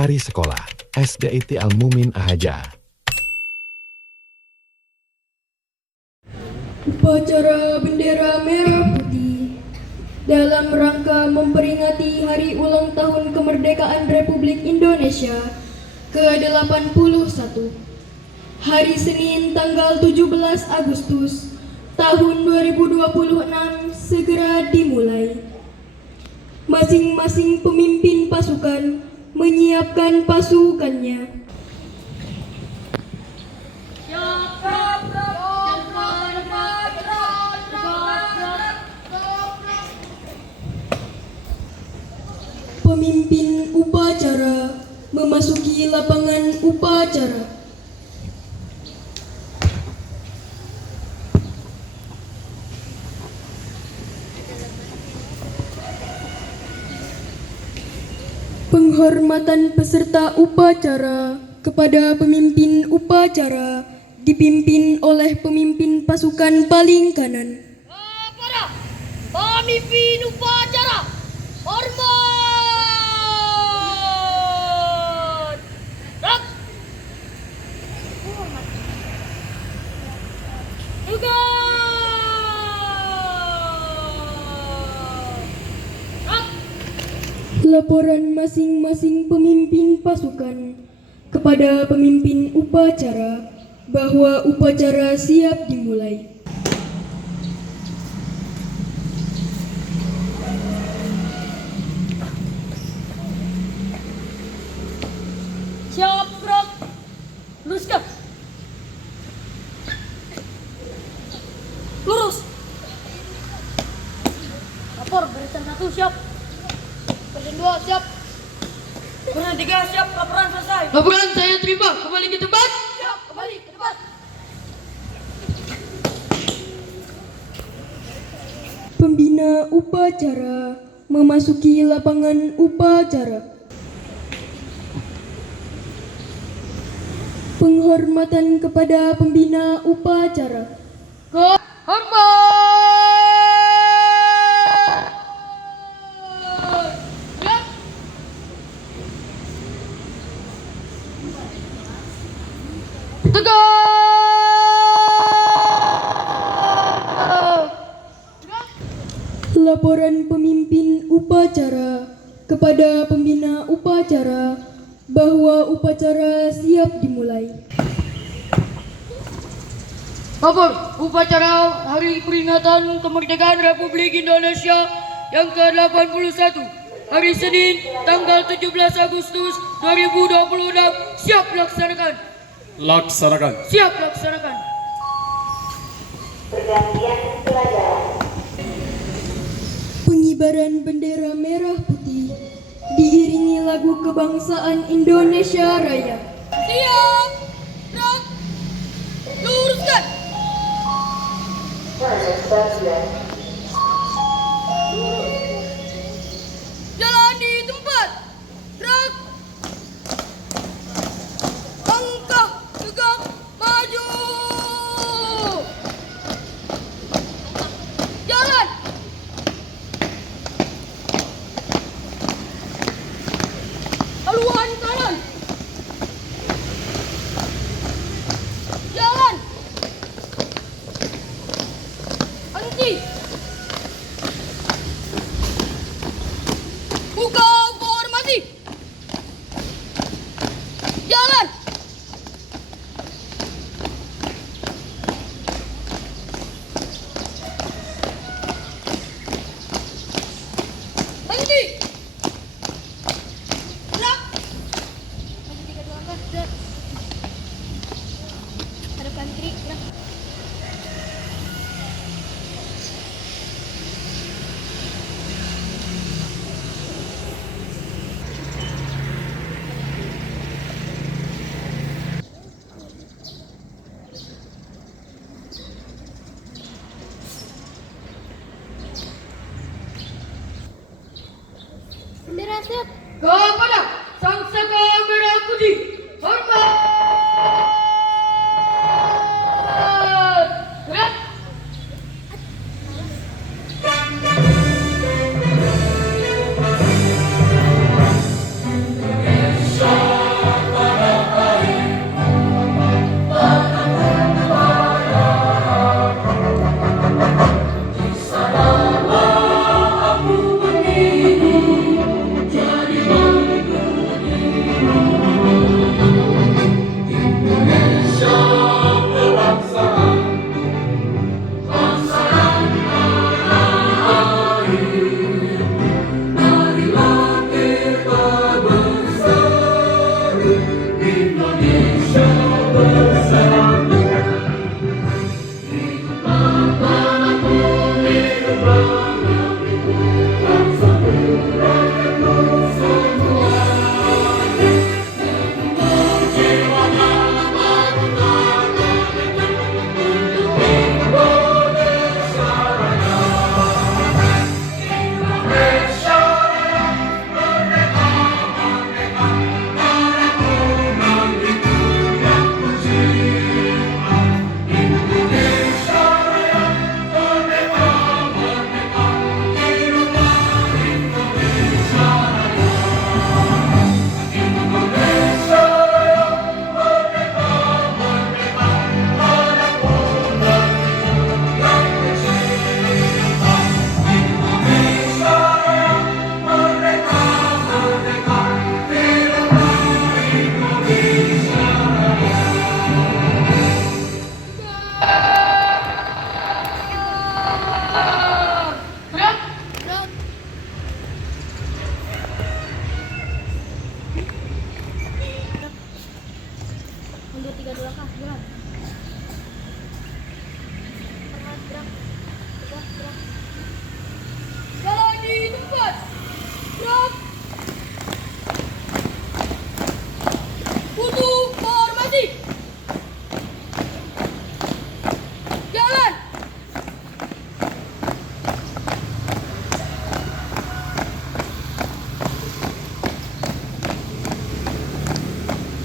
Hari Sekolah SDIT Al-Mumin Ahaja. Upacara bendera merah putih dalam rangka memperingati Hari Ulang Tahun Kemerdekaan Republik Indonesia ke-81. Hari Senin tanggal 17 Agustus tahun 2026 segera dimulai. Masing-masing pemimpin pasukan menyiapkan pasukannya. Pemimpin upacara memasuki lapangan upacara. Penghormatan peserta upacara kepada pemimpin upacara dipimpin oleh pemimpin pasukan paling kanan. Kepada pemimpin upacara, hormat! Rak! Laporan masing-masing pemimpin pasukan kepada pemimpin upacara bahwa upacara siap dimulai. Siap, gerak! Luruskan! Lurus! Lapor, barisan 1 siap. Barisan 2 siap. Barisan 3 siap, laporan selesai. Laporan saya terima, kembali ke tempat. Siap, kembali ke tempat. Pembina upacara memasuki lapangan upacara. Penghormatan kepada pembina upacara. Hormat! Siap. Laporan pemimpin upacara kepada pembina upacara bahwa upacara siap dimulai. Lapor, upacara Hari Peringatan Kemerdekaan Republik Indonesia yang ke-81 hari Senin tanggal 17 Agustus 2026 siap dilaksanakan. Laksanakan. Siap dilaksanakan. Pengibaran bendera merah putih diiringi lagu kebangsaan Indonesia Raya. Siap. Gerak! Luruskan! Jalan di tempat. Gerak! Langkah tegak maju. Jalan. Haluan kanan. Jalan. Henti.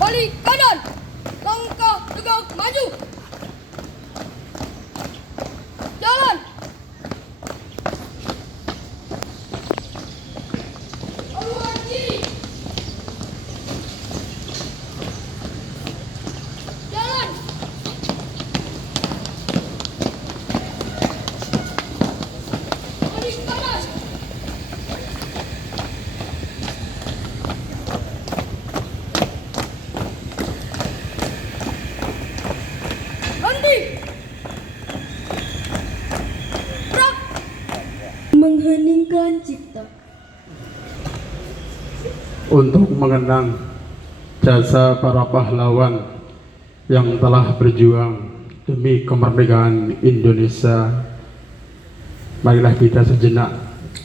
balik kanan, langkah tegak maju, jalan. Haluan kiri, jalan. Balik kanan. Berhenti. Gerak. Mengheningkan cipta. Untuk mengenang jasa para pahlawan yang telah berjuang demi kemerdekaan Indonesia, marilah kita sejenak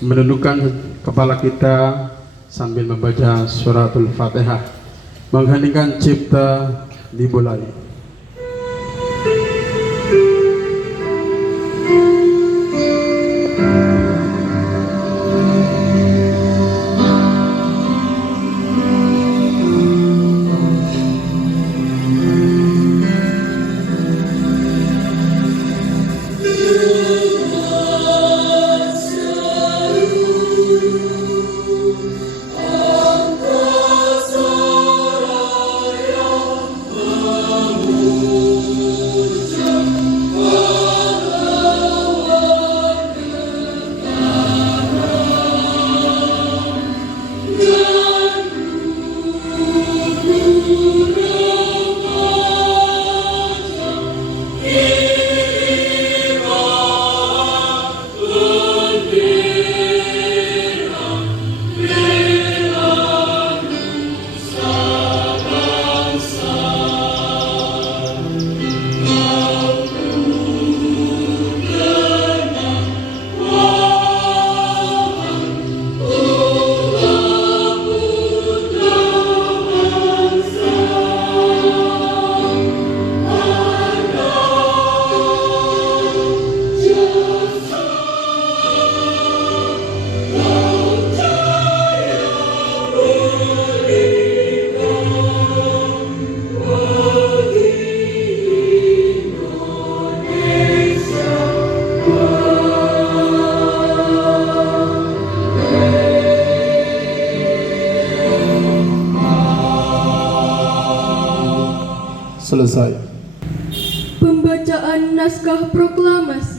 menundukkan kepala kita sambil membaca suratul Fatihah. Mengheningkan cipta dimulai. Selesai. Pembacaan naskah proklamasi.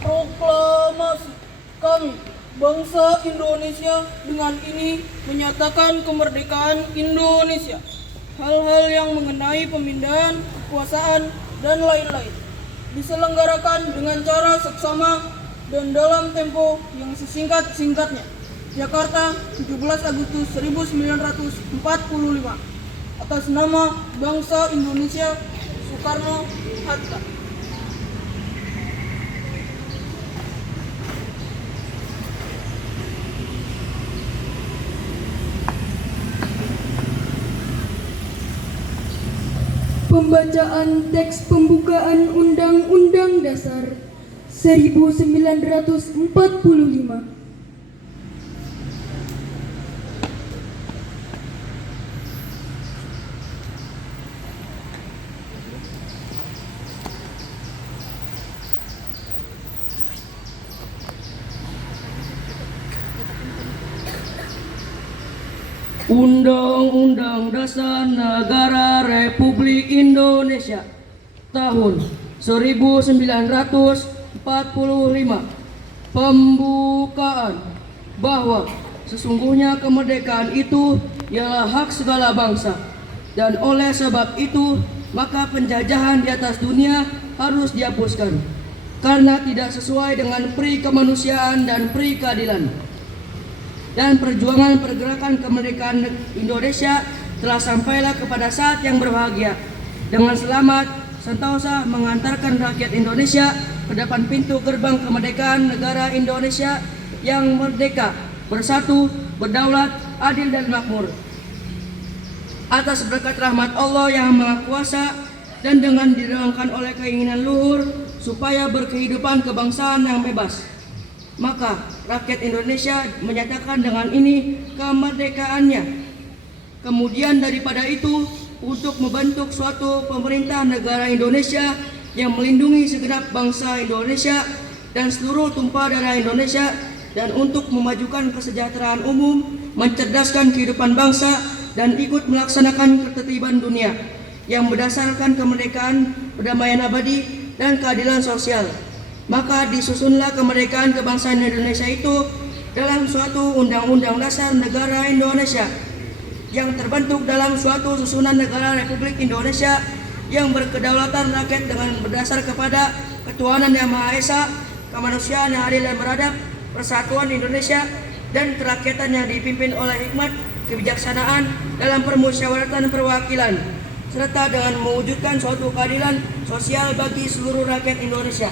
Proklamasi kami, bangsa Indonesia, dengan ini menyatakan kemerdekaan Indonesia. Hal-hal yang mengenai pemindahan, kekuasaan, dan lain-lain diselenggarakan dengan cara seksama dan dalam tempo yang sesingkat-singkatnya. Jakarta, 17 Agustus 1945. Atas nama bangsa Indonesia, Soekarno-Hatta. Pembacaan teks pembukaan Undang-Undang Dasar 1945. Undang-Undang Dasar Negara Republik Indonesia tahun 1945. Pembukaan bahwa sesungguhnya kemerdekaan itu ialah hak segala bangsa. Dan oleh sebab itu, maka penjajahan di atas dunia harus dihapuskan, karena tidak sesuai dengan peri kemanusiaan dan peri keadilan. Dan perjuangan pergerakan kemerdekaan Indonesia telah sampailah kepada saat yang berbahagia. Dengan selamat, Sentosa mengantarkan rakyat Indonesia ke depan pintu gerbang kemerdekaan negara Indonesia yang merdeka, bersatu, berdaulat, adil dan makmur. Atas berkat rahmat Allah yang Maha Kuasa dan dengan didorongkan oleh keinginan luhur supaya berkehidupan kebangsaan yang bebas, maka rakyat Indonesia menyatakan dengan ini kemerdekaannya. Kemudian daripada itu, untuk membentuk suatu pemerintah negara Indonesia yang melindungi segenap bangsa Indonesia dan seluruh tumpah darah Indonesia, dan untuk memajukan kesejahteraan umum, mencerdaskan kehidupan bangsa, dan ikut melaksanakan ketertiban dunia yang berdasarkan kemerdekaan, perdamaian abadi, dan keadilan sosial. Maka disusunlah kemerdekaan kebangsaan Indonesia itu dalam suatu Undang-Undang Dasar Negara Indonesia yang terbentuk dalam suatu susunan negara Republik Indonesia yang berkedaulatan rakyat dengan berdasar kepada ketuhanan yang Maha Esa, kemanusiaan yang adil dan beradab, persatuan Indonesia, dan kerakyatan yang dipimpin oleh hikmat kebijaksanaan dalam permusyawaratan perwakilan, serta dengan mewujudkan suatu keadilan sosial bagi seluruh rakyat Indonesia.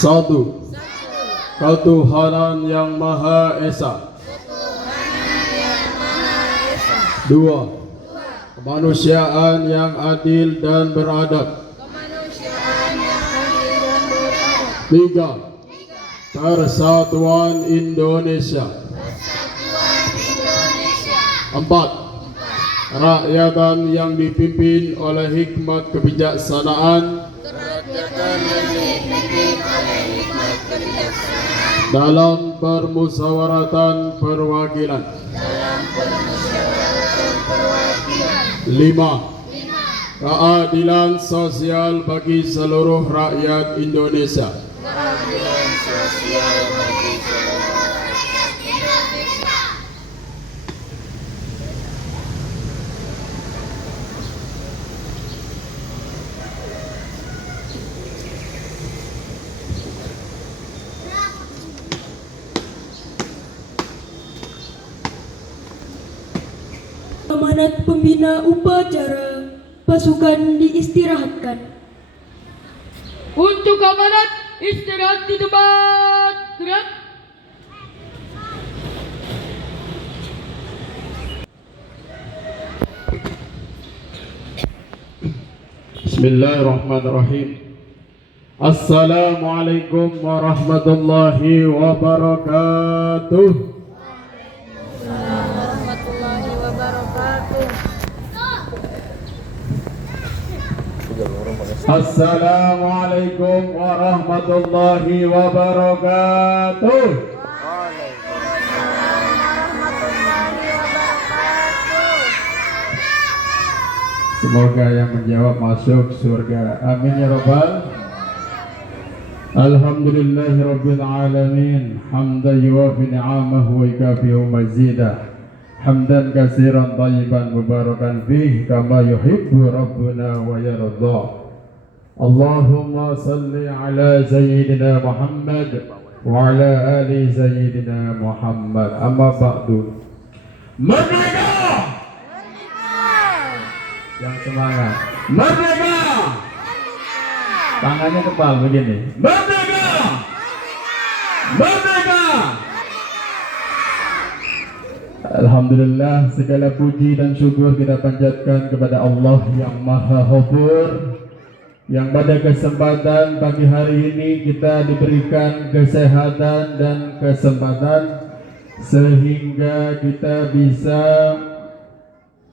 Satu, ketuhanan yang Maha Esa. Dua, kemanusiaan yang adil dan beradab. Tiga, persatuan Indonesia. Empat, kerakyatan yang dipimpin oleh hikmat kebijaksanaan dalam permusyawaratan perwakilan. Lima, keadilan sosial bagi seluruh rakyat Indonesia. Amanat pembina upacara, pasukan diistirahatkan. Untuk amanat, istirahat di tempat. Gerak. Bismillahirrahmanirrahim. Assalamualaikum warahmatullahi wabarakatuh. Assalamualaikum warahmatullahi wabarakatuh. Semoga yang menjawab masuk surga. Amin ya rabbal. Alhamdulillahi rabbil alamin. Hamdan yuwafi ni'amahu wa yukafi'u mazidah. Hamdan katsiran thayyiban mubarakan fih kama yuhibbu rabbuna wa yarda. Allahumma salli ala sayyidina Muhammad wa ala ali sayyidina Muhammad. Amma ba'du. Merdeka! Yang semangat. Merdeka! Tangannya kepal begini. Merdeka! Merdeka! Alhamdulillah, segala puji dan syukur kita panjatkan kepada Allah yang Maha Ghafur, yang pada kesempatan pagi hari ini kita diberikan kesehatan dan kesempatan sehingga kita bisa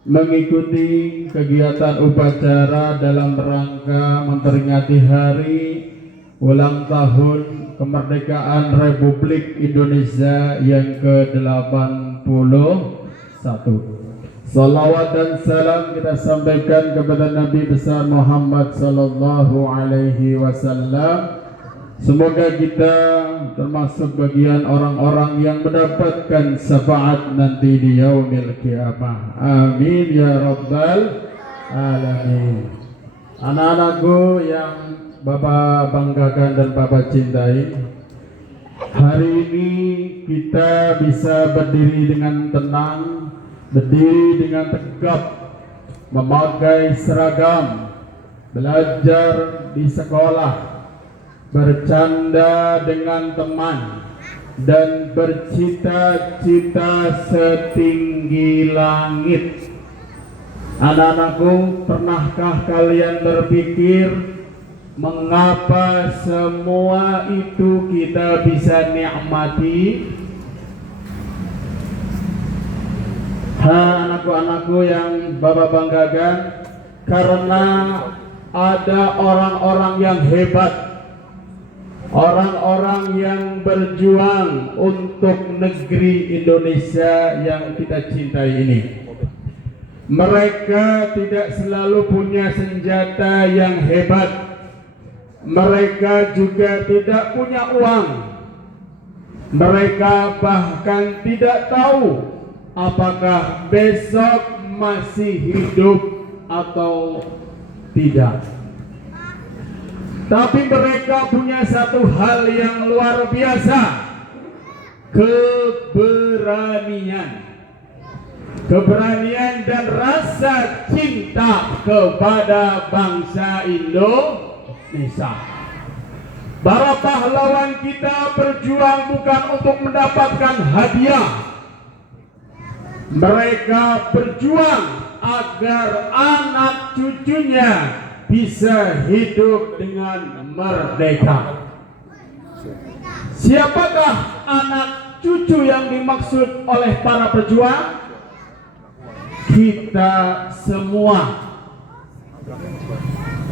mengikuti kegiatan upacara dalam rangka memperingati hari ulang tahun kemerdekaan Republik Indonesia yang ke-81. Salawat dan salam kita sampaikan kepada Nabi besar Muhammad sallallahu alaihi wasallam. Semoga kita termasuk bagian orang-orang yang mendapatkan syafaat nanti di yaumil qiyamah. Amin ya rabbal alamin. Anak-anakku yang Bapak banggakan dan Bapak cintai, hari ini kita bisa berdiri dengan tenang, berdiri dengan tegap, memakai seragam, belajar di sekolah, bercanda dengan teman, dan bercita-cita setinggi langit. Anak-anakku, pernahkah kalian berpikir mengapa semua itu kita bisa nikmati? Anakku-anakku yang Bapak banggakan, karena ada orang-orang yang hebat, orang-orang yang berjuang untuk negeri Indonesia yang kita cintai ini. Mereka tidak selalu punya senjata yang hebat. Mereka juga tidak punya uang. Mereka bahkan tidak tahu apakah besok masih hidup atau tidak. Tapi mereka punya satu hal yang luar biasa, keberanian. Keberanian dan rasa cinta kepada bangsa Indonesia. Para pahlawan kita berjuang bukan untuk mendapatkan hadiah. Mereka berjuang agar anak cucunya bisa hidup dengan merdeka. Siapakah anak cucu yang dimaksud oleh para pejuang? Kita semua.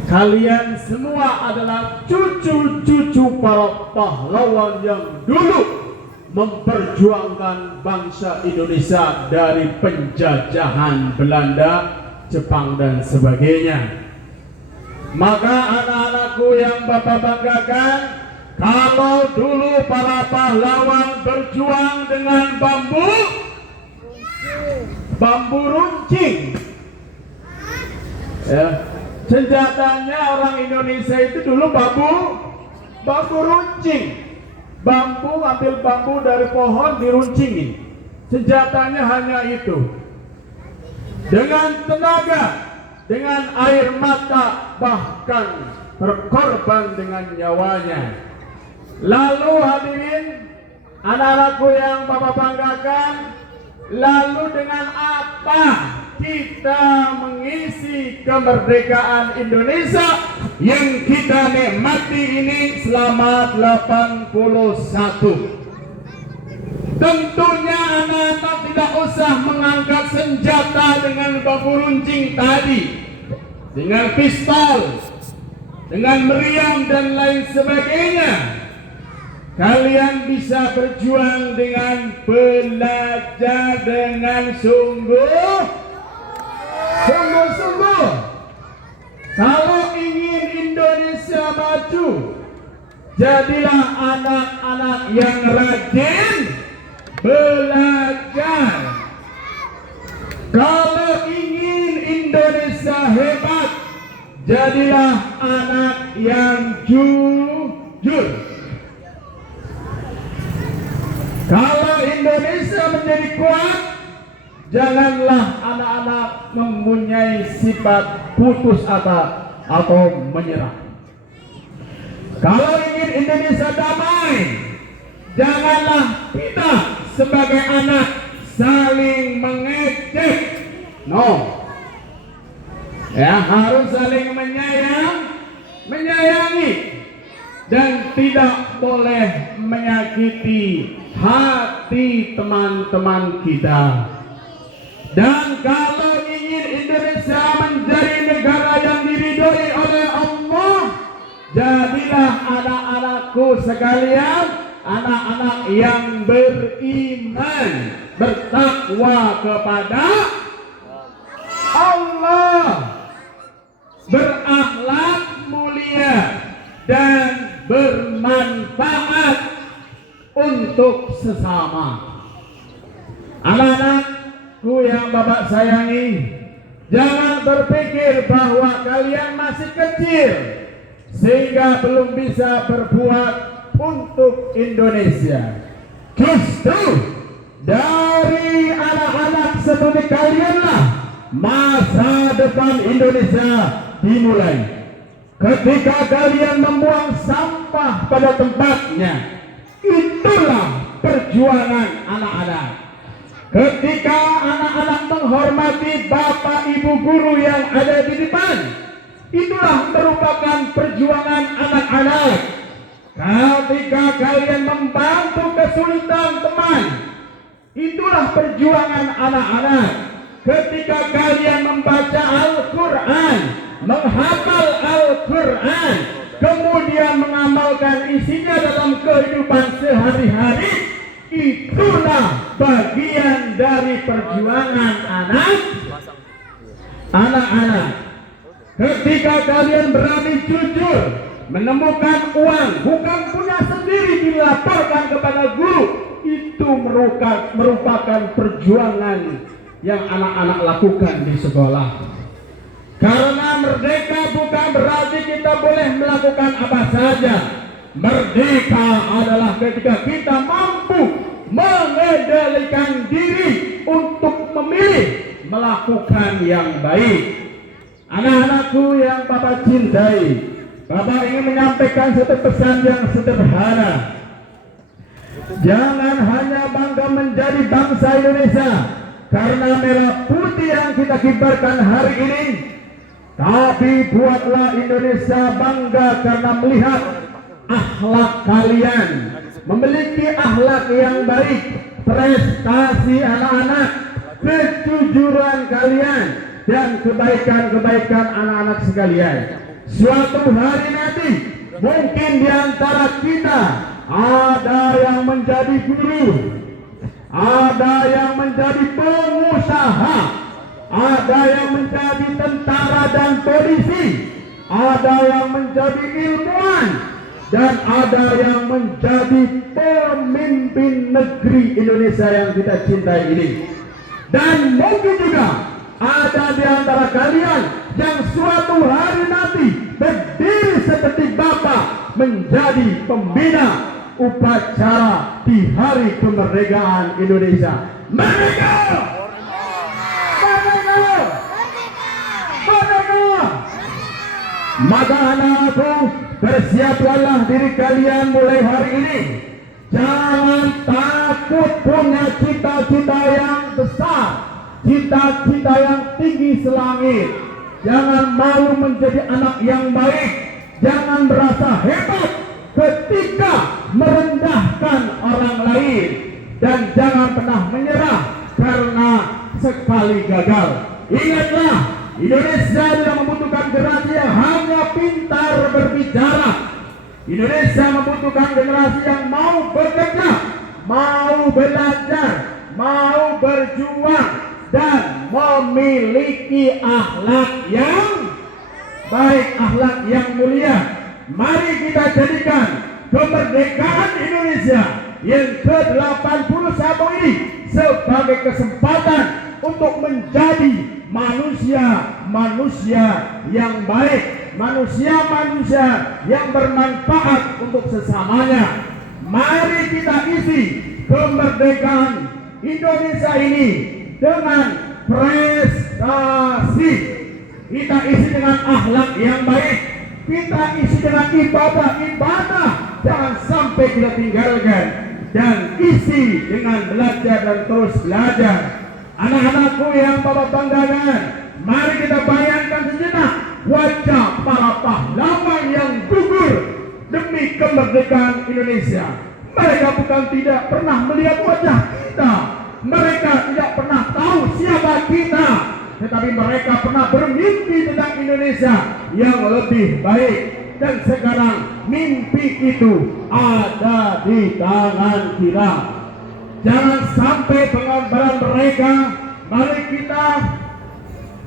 Kalian semua adalah cucu-cucu para pahlawan yang dulu memperjuangkan bangsa Indonesia dari penjajahan Belanda, Jepang dan sebagainya. Maka anak-anakku yang Bapak banggakan, kalau dulu para pahlawan berjuang dengan bambu runcing, ya, senjatanya orang Indonesia itu dulu bambu runcing. Ambil bambu dari pohon diruncingin. Senjatanya hanya itu. Dengan tenaga, dengan air mata, bahkan berkorban dengan nyawanya. Lalu hadirin, anak-anakku yang Bapak banggakan, lalu dengan apa kita mengisi kemerdekaan Indonesia yang kita nikmati ini selama 81? Tentunya anak-anak tidak usah mengangkat senjata dengan bambu runcing tadi, dengan pistol, dengan meriam dan lain sebagainya. Kalian bisa berjuang dengan belajar dengan sungguh-sungguh. Kalau ingin Indonesia maju, jadilah anak-anak yang rajin belajar. Kalau ingin Indonesia hebat, jadilah anak yang jujur. Kalau Indonesia menjadi kuat, janganlah anak-anak mempunyai sifat putus asa atau menyerah. Kalau ingin Indonesia damai, janganlah kita sebagai anak saling mengejek. No. Ya, harus saling menyayangi dan tidak boleh menyakiti hati teman-teman kita. Dan kalau ingin Indonesia menjadi negara yang diridhoi oleh Allah, jadilah anak-anakku anak-anakku sekalian, anak-anak yang beriman, bertakwa kepada Allah, berakhlak mulia dan bermanfaat untuk sesama. Anak-anakku yang Bapak sayangi, jangan berpikir bahwa kalian masih kecil sehingga belum bisa berbuat untuk Indonesia. Justru dari anak-anak seperti kalianlah masa depan Indonesia dimulai. Ketika kalian membuang sampah pada tempatnya, itulah perjuangan anak-anak. Ketika anak-anak menghormati bapak ibu guru yang ada di depan, itulah merupakan perjuangan anak-anak. Ketika kalian membantu kesulitan teman, itulah perjuangan anak-anak. Ketika kalian membaca Al-Quran, menghafal Al-Quran, kemudian mengamalkan isinya dalam kehidupan sehari-hari, itulah bagian dari perjuangan anak-anak. Ketika kalian berani jujur menemukan uang bukan punya sendiri dilaporkan kepada guru, itu merupakan perjuangan yang anak-anak lakukan di sekolah. Karena merdeka bukan berarti kita boleh melakukan apa saja. Merdeka adalah ketika kita mampu mengendalikan diri untuk memilih melakukan yang baik. Anak-anakku yang Bapak cintai, Bapak ingin menyampaikan satu pesan yang sederhana. Jangan hanya bangga menjadi bangsa Indonesia karena merah putih yang kita kibarkan hari ini, tapi buatlah Indonesia bangga karena melihat akhlak kalian, memiliki akhlak yang baik, prestasi anak-anak, kejujuran kalian, dan kebaikan-kebaikan anak-anak sekalian. Suatu hari nanti mungkin di antara kita ada yang menjadi guru, ada yang menjadi pengusaha, ada yang menjadi tentara dan polisi, ada yang menjadi ilmuwan, dan ada yang menjadi pemimpin negeri Indonesia yang kita cintai ini. Dan mungkin juga ada di antara kalian yang suatu hari nanti berdiri seperti Bapak menjadi pembina upacara di hari kemerdekaan Indonesia. Merdeka! Merdeka! Merdeka! Maka anak-anakku, bersiapkanlah diri kalian mulai hari ini. Jangan takut punya cita-cita yang besar, cita-cita yang tinggi selangit. Jangan malu menjadi anak yang baik. Jangan merasa hebat ketika merendahkan orang lain. Dan jangan pernah menyerah karena sekali gagal. Ingatlah, Indonesia tidak membutuhkan generasi yang hanya pintar berbicara. Indonesia membutuhkan generasi yang mau bekerja, mau belajar, mau berjuang, dan memiliki akhlak yang baik, akhlak yang mulia. Mari kita jadikan kemerdekaan Indonesia yang ke-81 ini sebagai kesempatan untuk menjadi manusia-manusia yang baik, manusia-manusia yang bermanfaat untuk sesamanya. Mari kita isi kemerdekaan Indonesia ini dengan prestasi. Kita isi dengan akhlak yang baik, kita isi dengan ibadah-ibadah, jangan sampai kita tinggalkan, dan isi dengan belajar dan terus belajar. Anak-anakku yang Bapak banggakan, mari kita bayangkan sejenak wajah para pahlawan yang gugur demi kemerdekaan Indonesia. Mereka bukan tidak pernah melihat wajah kita, mereka tidak pernah tahu siapa kita, tetapi mereka pernah bermimpi tentang Indonesia yang lebih baik. Dan sekarang mimpi itu ada di tangan kita. Jangan sampai pengorbanan mereka, mari kita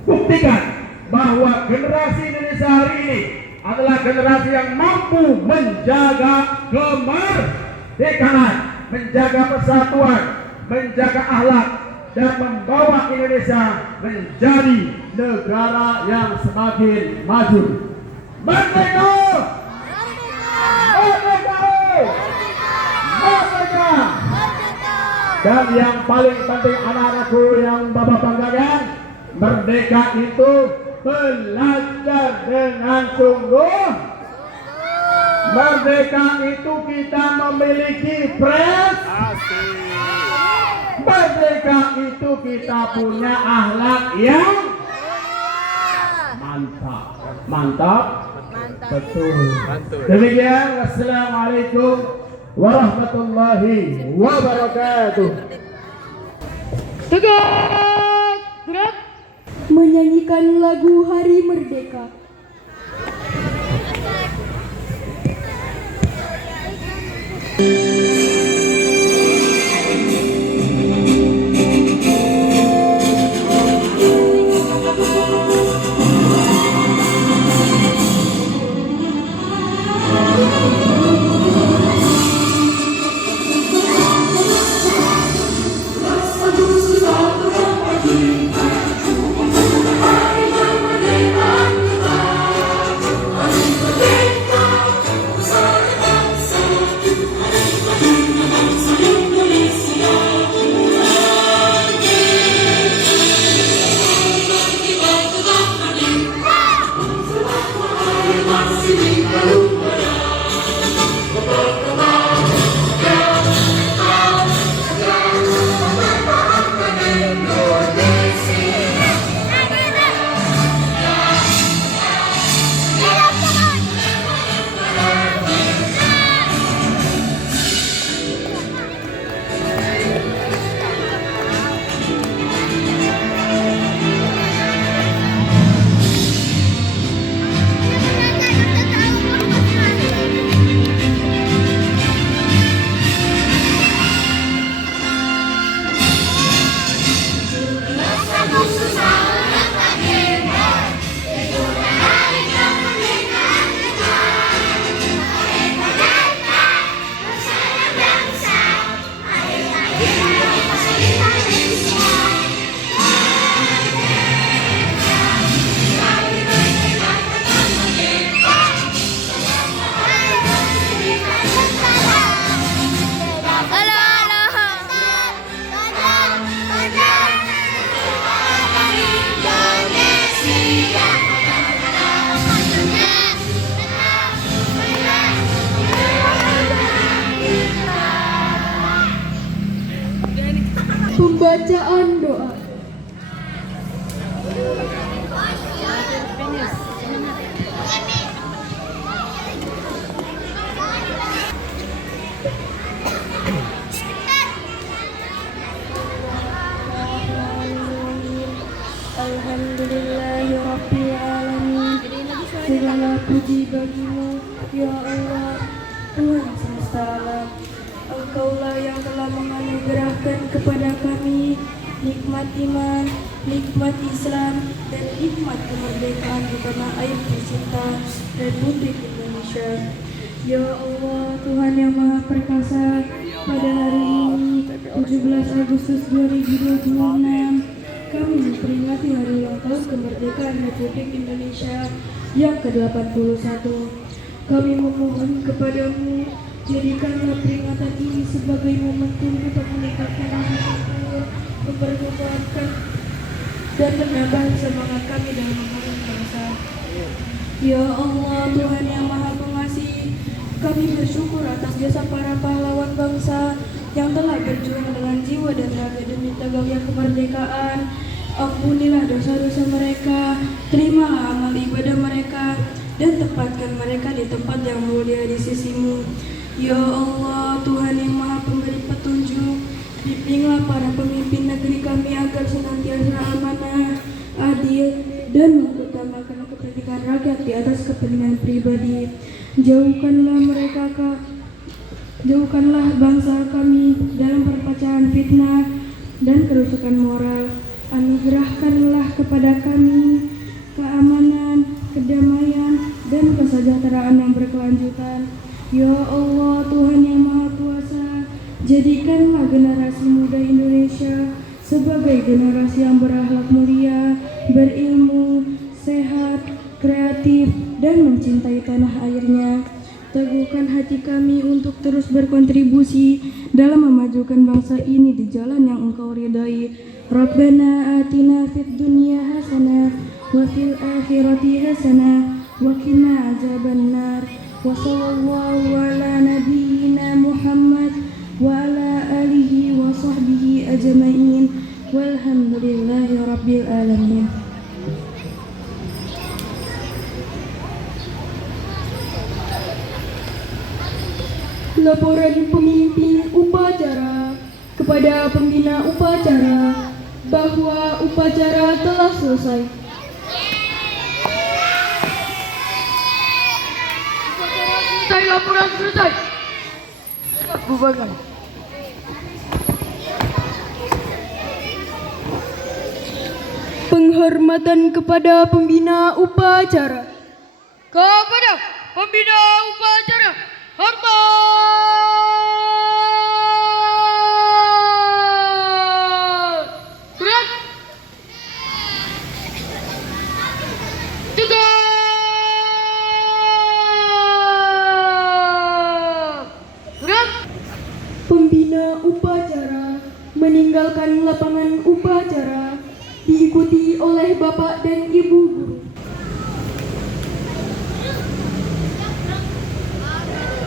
buktikan bahwa generasi Indonesia hari ini adalah generasi yang mampu menjaga kemerdekaan, menjaga persatuan, menjaga akhlak, dan membawa Indonesia menjadi negara yang semakin maju. Merdeka! Merdeka! Merdeka! Dan yang paling penting anak-anakku yang Bapak banggakan, merdeka itu belajar dengan sungguh. Merdeka itu kita memiliki prestasi. Merdeka itu kita punya akhlak yang mantap. Mantap? Betul. Demikian, wassalamualaikum warahmatullahi wabarakatuh. Tegak! Gerak! Menyanyikan lagu Hari Merdeka. Pembacaan doa. Alhamdulillahirabbil alamin. Segala puji bagimu ya Allah, Tuhan semesta alam. Engkaulah yang telah menganugerahkan kepada kami nikmat iman, nikmat Islam, dan nikmat kemerdekaan di tanah air tercinta Republik Indonesia. Ya Allah, Tuhan yang Maha Perkasa, pada hari ini 17 Agustus 2026 kami memperingati hari ulang tahun kemerdekaan Republik Indonesia yang ke-81. Kami memohon kepadamu, jadikanlah peringatan ini sebagai momentum untuk meningkatkan rasa syukur, memperkuatkan dan menambah semangat kami dalam membangun bangsa. Ya Allah, Tuhan yang Maha Pengasih, kami bersyukur atas jasa para pahlawan bangsa yang telah berjuang dengan jiwa dan raga demi tegaknya kemerdekaan. Ampunilah dosa-dosa mereka, terimalah amal ibadah mereka, dan tempatkan mereka di tempat yang mulia di sisimu. Ya Allah, Tuhan yang Maha Pemberi petunjuk, bimbinglah para pemimpin negeri kami agar senantiasa amanah, adil, dan mengutamakan kepentingan rakyat di atas kepentingan pribadi. Jauhkanlah bangsa kami dalam perpecahan, fitnah, dan kerusakan moral. Anugerahkanlah kepada kami keamanan, kedamaian, dan kesejahteraan yang berkelanjutan. Ya Allah, Tuhan yang Maha Kuasa, jadikanlah generasi muda Indonesia sebagai generasi yang berakhlak mulia, berilmu, sehat, kreatif, dan mencintai tanah airnya. Teguhkan hati kami untuk terus berkontribusi dalam memajukan bangsa ini di jalan yang Engkau ridhai. Rabbana atina fid dunya hasanah wa fil akhirati hasanah wa qina azabannar. Wa sallallahu ala nabiyyina Muhammad wa ala alihi wa sahbihi ajma'in. Walhamdulillahi rabbil alamin. Laporan pemimpin upacara kepada pembina upacara bahwa upacara telah selesai. Laporan selesai. Bubarkan. Penghormatan kepada pembina upacara. Kepada pembina upacara, hormat. Gerak. Tegak. Gerak. Pembina upacara meninggalkan lapangan upacara diikuti oleh Bapak dan Ibu guru.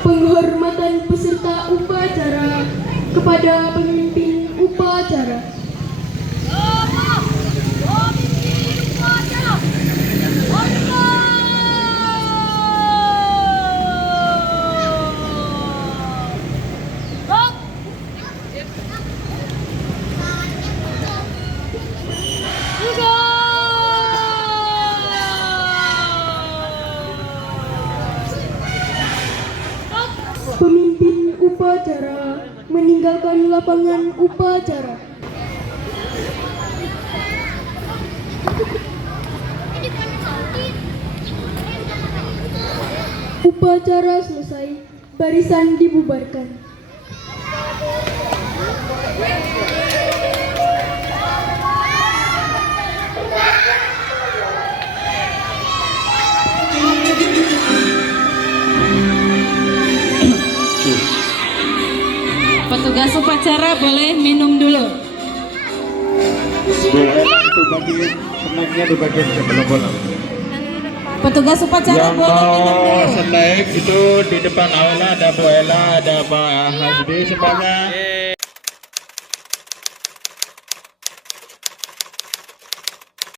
Penghormatan peserta upacara kepada pemimpin upacara. Pemimpin upacara meninggalkan lapangan upacara. Upacara selesai, barisan dibubarkan. Petugas upacara boleh minum dulu. Itu bagian senangnya di bagian sebelum bola. Petugas upacara Yang boleh minum mau dulu. snack itu di depan aula ada Bu Ella, ada Pak Hasbi semuanya.